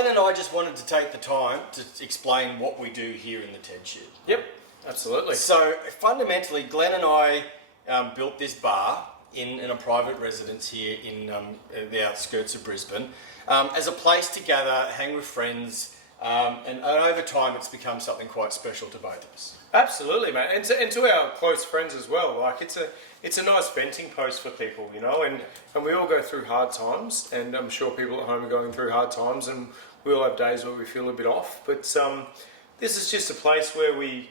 Glenn and I just wanted to take the time to explain what we do here in the Ted Shed. Yep, absolutely. So fundamentally, Glenn and I built this bar in a private residence here in the outskirts of Brisbane as a place to gather, hang with friends, and over time it's become something quite special to both of us. Absolutely, mate, and to our close friends as well. Like it's a nice venting post for people, you know, and we all go through hard times, and I'm sure people at home are going through hard times, and we all have days where we feel a bit off. But this is just a place where we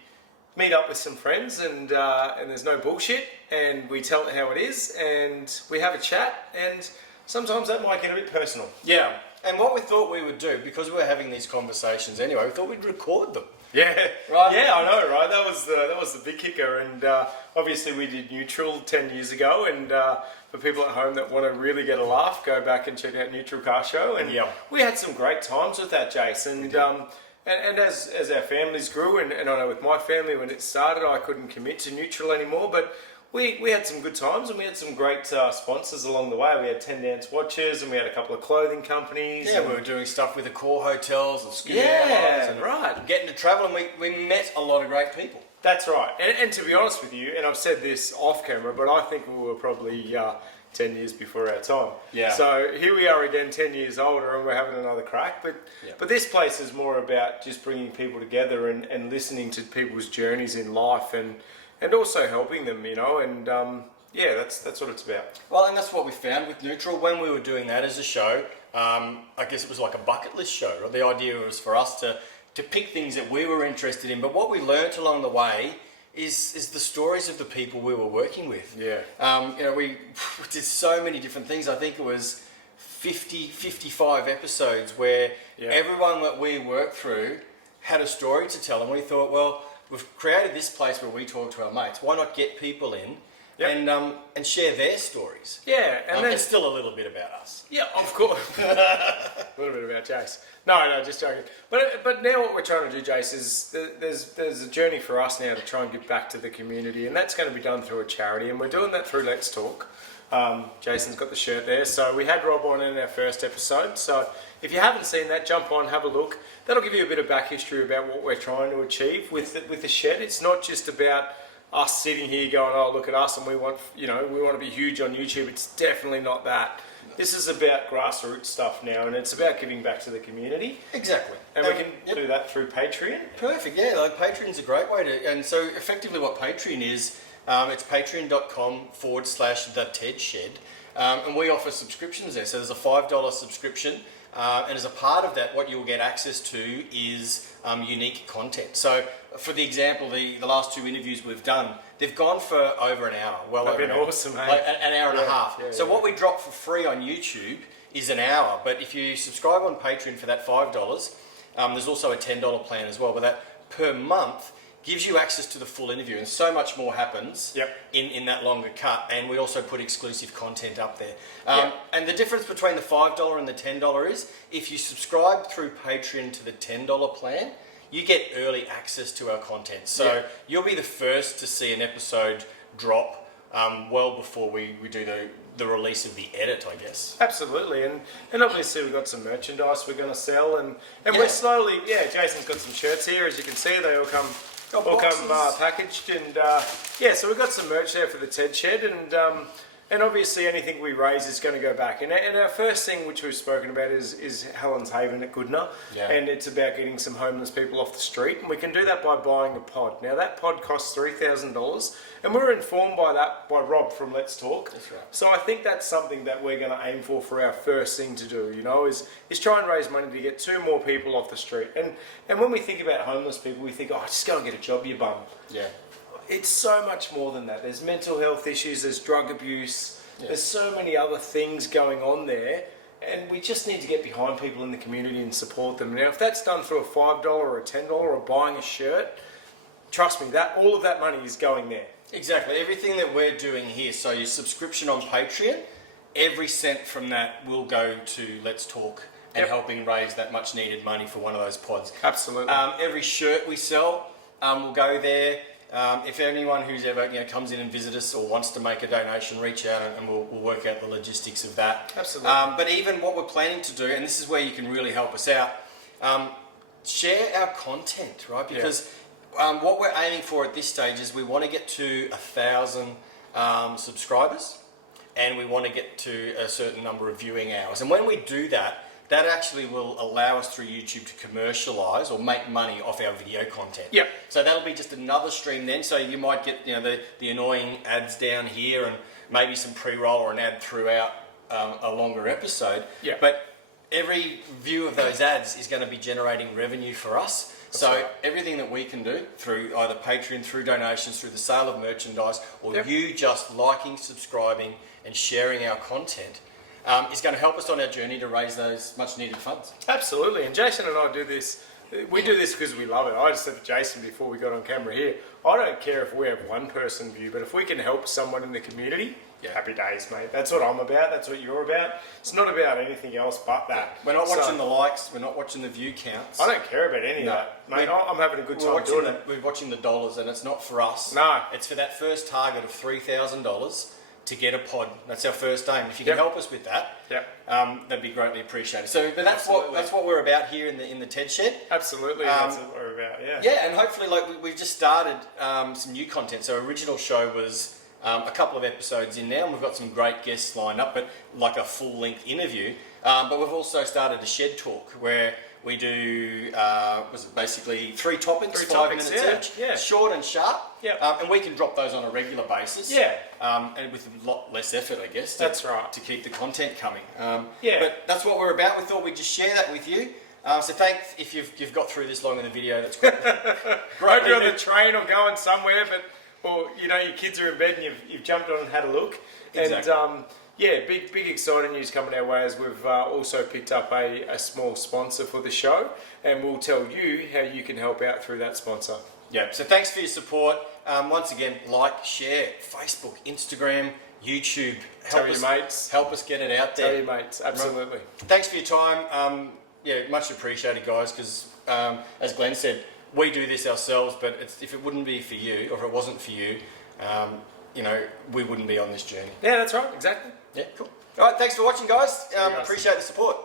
meet up with some friends, and there's no bullshit, and we tell it how it is, and we have a chat, and sometimes that might get a bit personal. Yeah, and what we thought we would do, because we were having these conversations anyway, we thought we'd record them. Yeah, Right. Yeah, I know, right? That was the big kicker, and obviously we did Neutral 10 years ago, and for people at home that want to really get a laugh, go back and check out Neutral Car Show, and we had some great times with that, Jason. And as our families grew, and I know with my family when it started, I couldn't commit to Neutral anymore, but we had some good times, and we had some great sponsors along the way. We had 10 Dance Watches, and we had a couple of clothing companies. Yeah, we were doing stuff with the Core Hotels and Scoot Yeah, and right. getting to travel, and we met a lot of great people. That's right. And to be honest with you, and I've said this off camera, but I think we were probably 10 years before our time. Yeah. So here we are again, 10 years older, and we're having another crack. But this place is more about just bringing people together and listening to people's journeys in life and also helping them, you know, and that's what it's about. Well, and that's what we found with Neutral when we were doing that as a show. I guess it was like a bucket list show. Right? The idea was for us to pick things that we were interested in, but what we learnt along the way is the stories of the people we were working with. Yeah. You know, we did so many different things. I think it was 55 episodes where everyone that we worked through had a story to tell, and we thought, well, we've created this place where we talk to our mates. Why not get people in and share their stories? Yeah, and there's still a little bit about us. Yeah, of course. A little bit about Jace. No, just joking. But now what we're trying to do, Jace, is there's a journey for us now to try and give back to the community, and that's going to be done through a charity, and we're doing that through Let's Talk. Jason's got the shirt there. So we had Rob on in our first episode. So if you haven't seen that, jump on, have a look. That'll give you a bit of back history about what we're trying to achieve with the shed. It's not just about us sitting here going, oh, look at us, and we want to be huge on YouTube. It's definitely not that. This is about grassroots stuff now, and it's about giving back to the community. Exactly. And we can do that through Patreon. Perfect, yeah. Like Patreon's a great way to... And so effectively what Patreon is, it's patreon.com/the Ted Shed. And we offer subscriptions there. So there's a $5 subscription. And as a part of that, what you'll get access to is unique content. So, for the example, the last two interviews we've done, they've gone for over an hour. Well, they've been awesome, mate. Like an hour and a half. So what we drop for free on YouTube is an hour. But if you subscribe on Patreon for that $5, there's also a $10 plan as well. But that per month gives you access to the full interview, and so much more happens in that longer cut, and we also put exclusive content up there. And the difference between the $5 and the $10 is, if you subscribe through Patreon to the $10 plan, you get early access to our content. So you'll be the first to see an episode drop well before we do the release of the edit, I guess. Absolutely, and obviously we've got some merchandise we're going to sell, and we're slowly, Jason's got some shirts here, as you can see, they all come packaged, and so we've got some merch there for the Ted Shed, and obviously anything we raise is going to go back. And our first thing, which we've spoken about, is Helen's Haven at Goodna, and it's about getting some homeless people off the street, and we can do that by buying a pod. Now that pod costs $3,000, and we were informed by Rob from Let's Talk. That's right. So I think that's something that we're going to aim for our first thing to do, you know, is try and raise money to get 2 more people off the street. And when we think about homeless people, we think, oh, just go and get a job, you bum. Yeah. It's so much more than that. There's mental health issues, there's drug abuse, there's so many other things going on there, and we just need to get behind people in the community and support them. Now, if that's done through a $5 or a $10 or buying a shirt, trust me, all of that money is going there. Exactly. Everything that we're doing here, so your subscription on Patreon, every cent from that will go to Let's Talk and helping raise that much needed money for one of those pods. Absolutely. Every shirt we sell will go there. If anyone who's ever comes in and visits us or wants to make a donation, reach out and we'll work out the logistics of that. Absolutely. But even what we're planning to do, and this is where you can really help us out, share our content, right? Because what we're aiming for at this stage is we want to get to 1,000 subscribers, and we want to get to a certain number of viewing hours. And when we do that, that actually will allow us through YouTube to commercialize or make money off our video content. Yep. So that'll be just another stream then. So you might get the annoying ads down here and maybe some pre-roll or an ad throughout a longer episode. Yeah. But every view of those ads is going to be generating revenue for us. So right. everything that we can do through either Patreon, through donations, through the sale of merchandise, or you just liking, subscribing and sharing our content is going to help us on our journey to raise those much needed funds. Absolutely, and Jason and I do this. We do this because we love it. I just said to Jason before we got on camera here, I don't care if we have one person view, but if we can help someone in the community, happy days, mate. That's what I'm about. That's what you're about. It's not about anything else but that. We're not watching the likes. We're not watching the view counts. I don't care about any of that, mate. I'm having a good time doing it. We're watching the dollars, and it's not for us. No. It's for that first target of $3,000 to get a pod. That's our first aim. If you can help us with that, that'd be greatly appreciated. So, but that's what we're about here in the TED Shed. Absolutely, that's what we're about. Yeah, and hopefully, we've just started some new content. So, original show was a couple of episodes in now, and we've got some great guests lined up, but like a full-length interview. But we've also started a Shed Talk where we do basically three topics, 5 minutes each, short and sharp. And we can drop those on a regular basis. And with a lot less effort, I guess. That's right. To keep the content coming. But that's what we're about. We thought we'd just share that with you. So thanks if you've got through this long in the video. That's great. Hope you're on the train or going somewhere, or your kids are in bed and you've jumped on and had a look. Exactly. And big exciting news coming our way as we've also picked up a small sponsor for the show, and we'll tell you how you can help out through that sponsor. So thanks for your support. Once again, like, share, Facebook, Instagram, YouTube. Tell your mates. Help us get it out there. Tell your mates, absolutely. Thanks for your time. Much appreciated, guys, because as Glenn said, we do this ourselves, but if it wouldn't be for you, or if it wasn't for you, we wouldn't be on this journey. Yeah, that's right, exactly. Yeah, cool. All right, thanks for watching, guys. Appreciate the support.